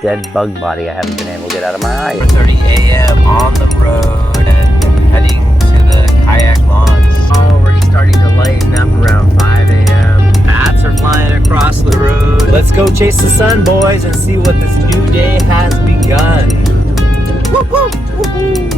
dead bug body I haven't been able to get out of my eye. 4:30 a.m. on the road and heading to the kayak launch. Already starting to lighten up around 5 a.m. Bats are flying across the road. Let's go chase the sun, boys, and see what this new day has begun. Woo-hoo! Woo-hoo!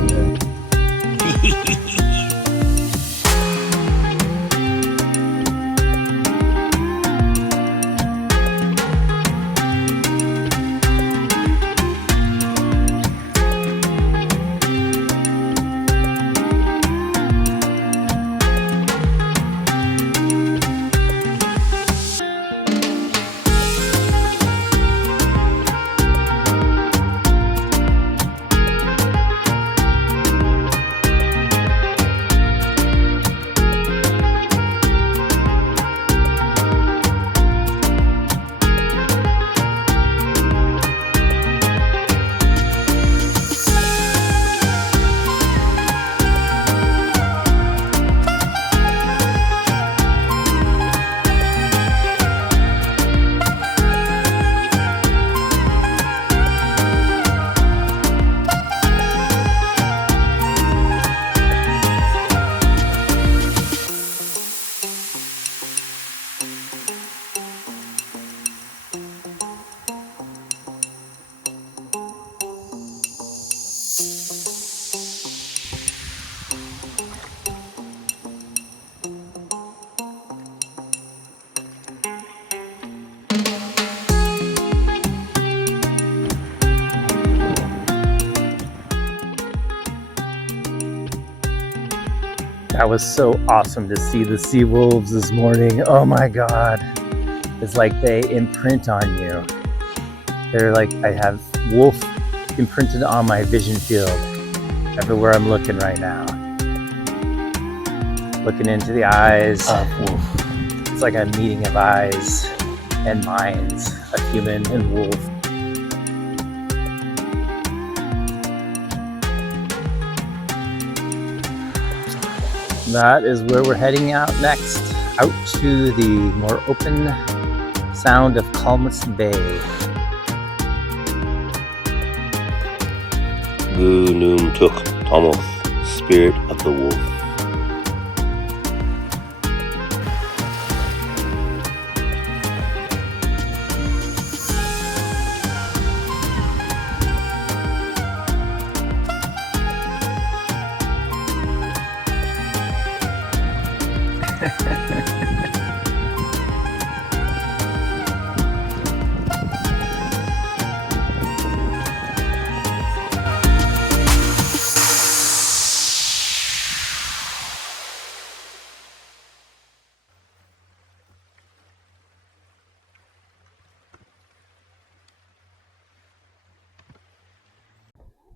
That was so awesome to see the sea wolves this morning. Oh my God. It's like they imprint on you. They're like, I have wolf imprinted on my vision field everywhere I'm looking right now. Looking into the eyes of wolf. It's like a meeting of eyes and minds, a human and wolf. That is where we're heading out next, out to the more open sound of Calmus Bay. Gunum Tuk Tomoth, spirit of the wolf.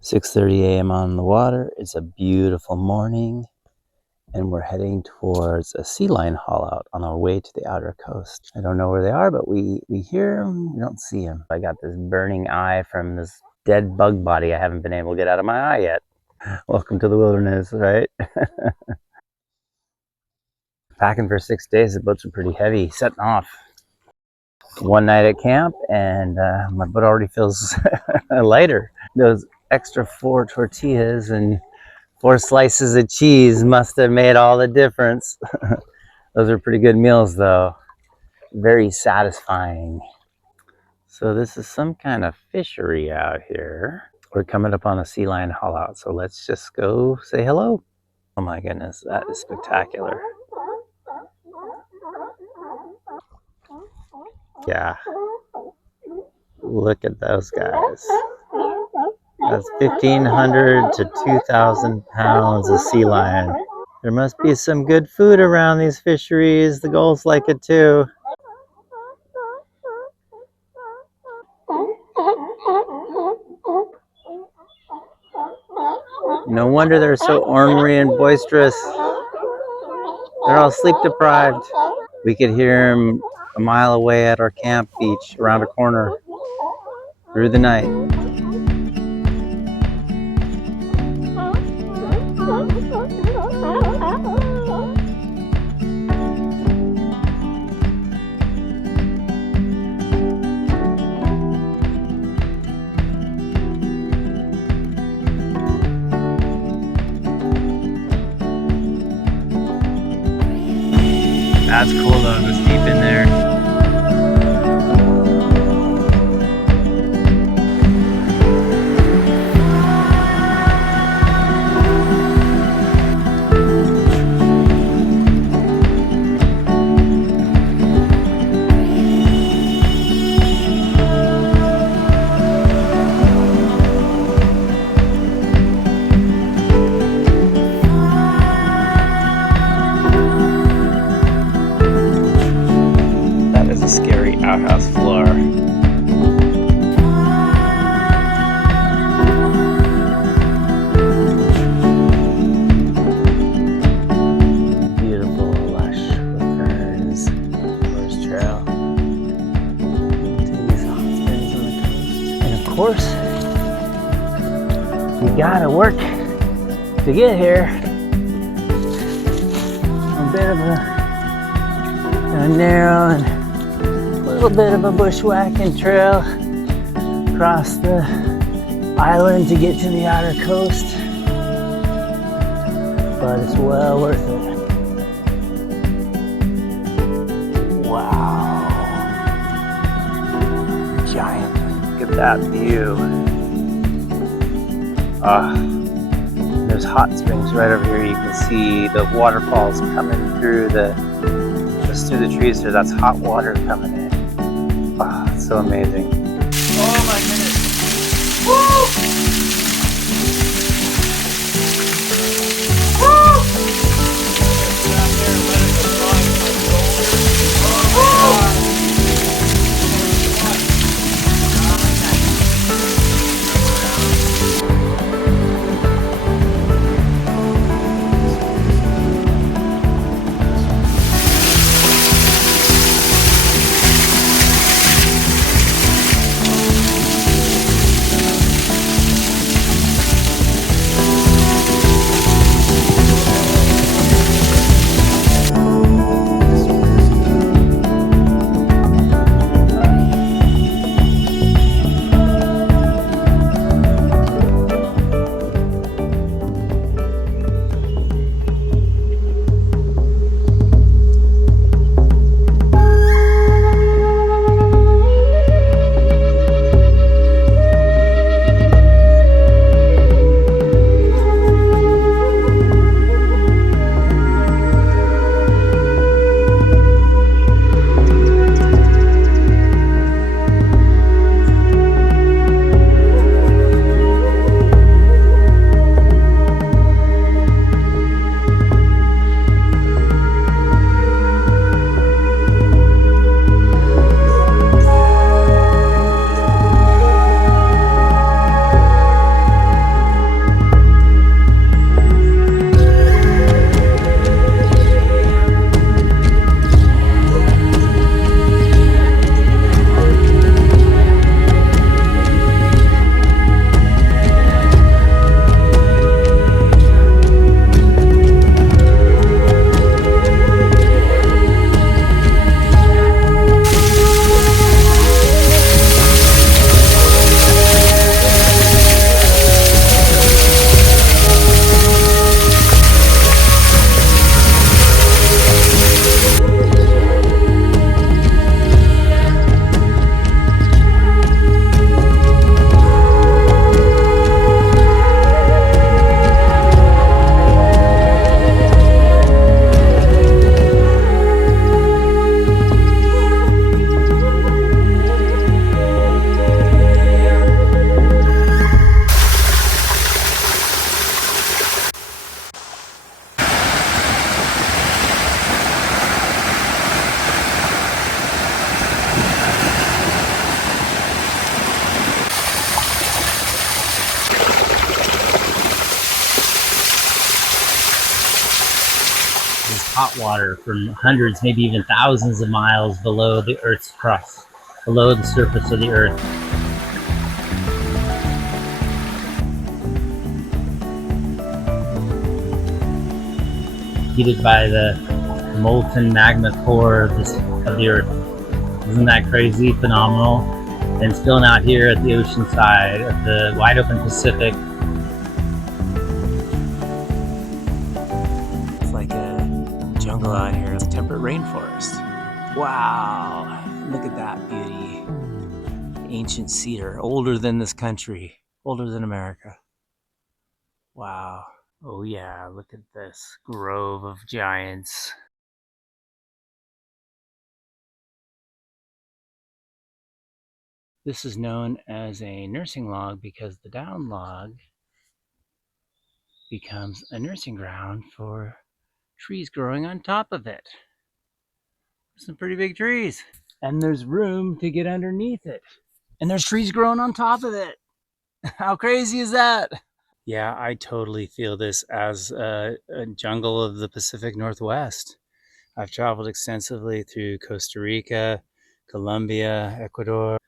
"6:30 a.m. on the water. It's a beautiful morning, and we're heading towards a sea lion haul out on our way to the outer coast. I don't know where they are, but we hear them, we don't see them. I got this burning eye from this dead bug body I haven't been able to get out of my eye yet. Welcome to the wilderness, right? Packing for 6 days, the boats are pretty heavy, setting off. One night at camp, and my butt already feels lighter. Those extra 4 tortillas and 4 slices of cheese must have made all the difference. Those are pretty good meals though. Very satisfying. So this is some kind of fishery out here. We're coming up on a sea lion haul out, so let's just go say hello. Oh my goodness, that is spectacular. Yeah. Look at those guys. That's 1,500 to 2,000 pounds of sea lion. There must be some good food around these fisheries. The gulls like it too. No wonder they're so ornery and boisterous. They're all sleep deprived. We could hear them a mile away at our camp beach around a corner through the night. Oh, it goes deep in there. That is a scary outhouse floor. Beautiful, lush with ferns. Forest trail. Into these hot springs on the coast. And of course, you gotta work to get here. A bit of a narrow and a little bit of a bushwhacking trail across the island to get to the outer coast, but it's well worth it. Wow, giant, look at that view. There's hot springs right over here. You can see the waterfalls coming through just through the trees here. That's hot water coming in. It's so amazing. Oh my goodness. Woo! Hot water from hundreds, maybe even thousands of miles below the Earth's crust, below the surface of the Earth. Heated by the molten magma core of the Earth. Isn't that crazy? Phenomenal. And still out here at the ocean side of the wide open Pacific. It's like a jungle out here. It's a temperate rainforest. Wow, look at that beauty. Ancient cedar, older than this country, older than America. Wow. Oh yeah, look at this grove of giants. This is known as a nursing log because the down log becomes a nursing ground for trees growing on top of it. Some pretty big trees. And there's room to get underneath it. And there's trees growing on top of it. How crazy is that? Yeah, I totally feel this as a jungle of the Pacific Northwest. I've traveled extensively through Costa Rica, Colombia, Ecuador.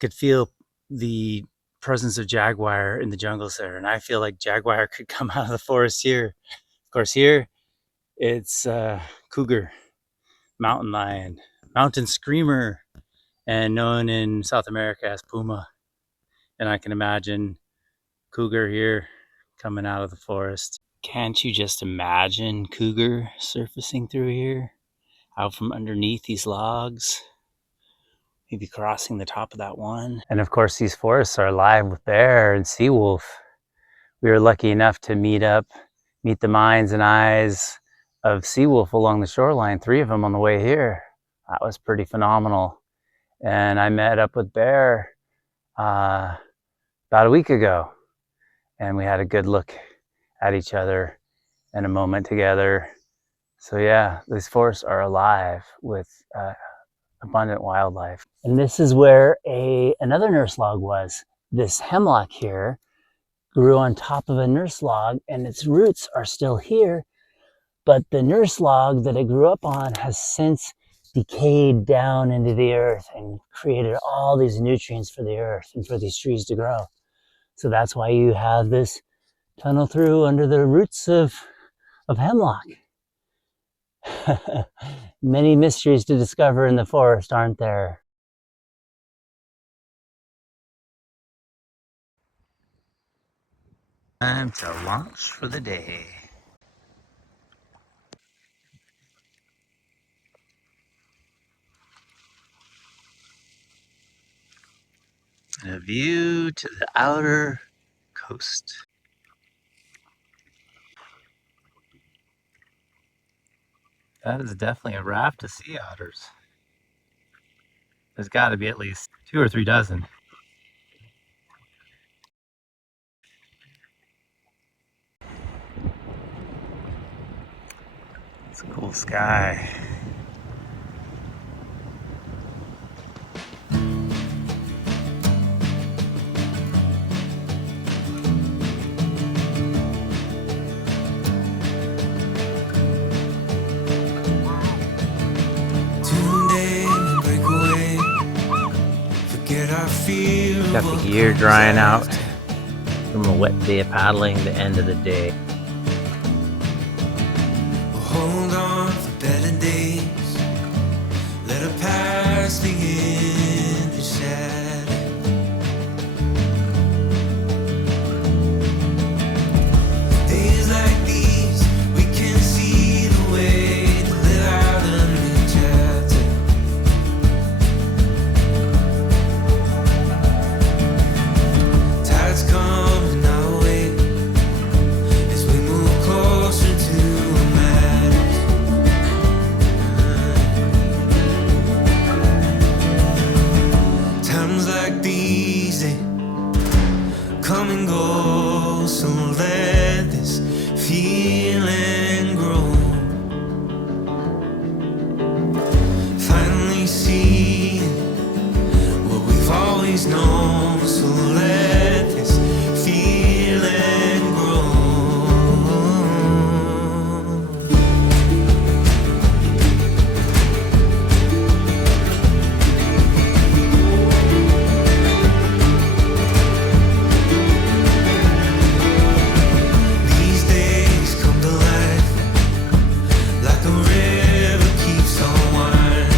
Could feel the presence of jaguar in the jungles there, and I feel like jaguar could come out of the forest here. Of course, here it's cougar, mountain lion, mountain screamer, and known in South America as puma. And I can imagine cougar here coming out of the forest. Can't you just imagine cougar surfacing through here, out from underneath these logs? Maybe crossing the top of that one. And of course, these forests are alive with bear and sea wolf. We were lucky enough to meet the minds and eyes of sea wolf along the shoreline, 3 of them on the way here. That was pretty phenomenal. And I met up with bear about a week ago, and we had a good look at each other and a moment together. So yeah, these forests are alive with abundant wildlife. And this is where another nurse log was. This hemlock here grew on top of a nurse log, and its roots are still here, but the nurse log that it grew up on has since decayed down into the earth and created all these nutrients for the earth and for these trees to grow. So that's why you have this tunnel through under the roots of hemlock. Many mysteries to discover in the forest, aren't there? Time to launch for the day. And a view to the outer coast. That is definitely a raft of sea otters. There's got to be at least 2 or 3 dozen. It's a cool sky. Got the gear drying out from a wet day of paddling, the end of the day. Hold on for better days. Let a past begin to shadow. Days like these, we can see the way to live out a new chapter. Tides coming our way as we move closer to matters. Times like these, they come and go, so let this feeling grow. Finally see what we've always known, so let this feeling grow. These days come to life like a river keeps on winding.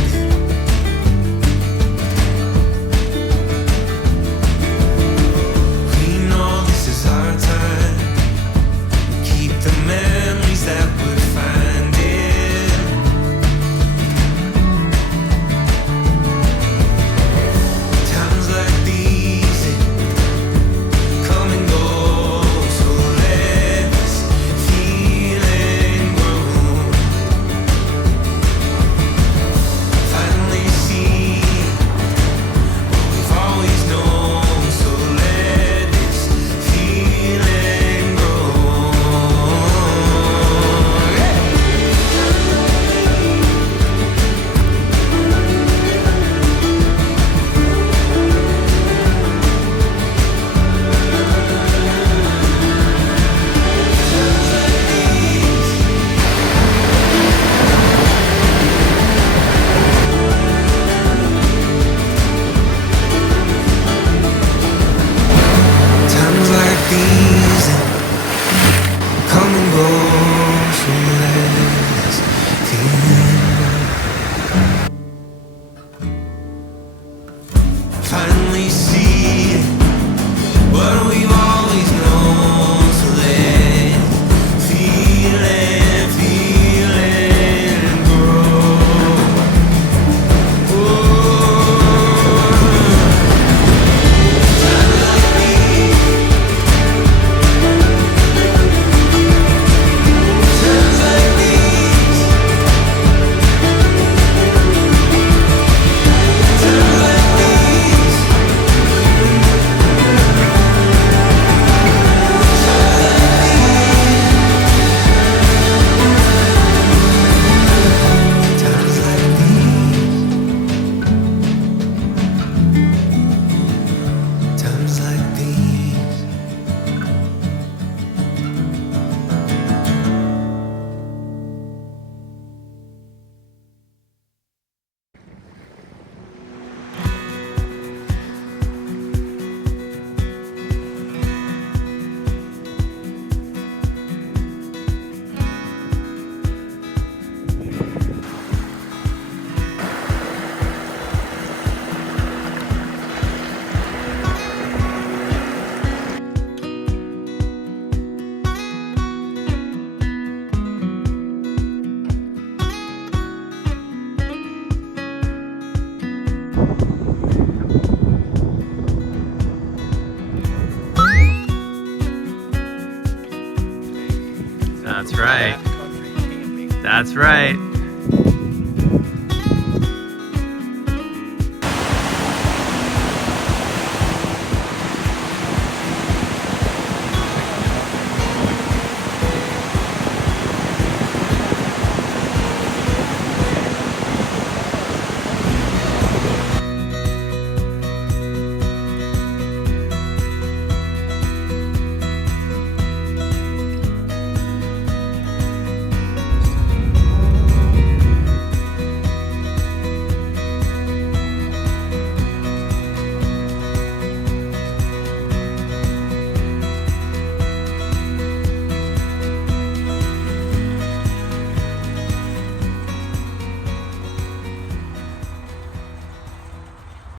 That's right.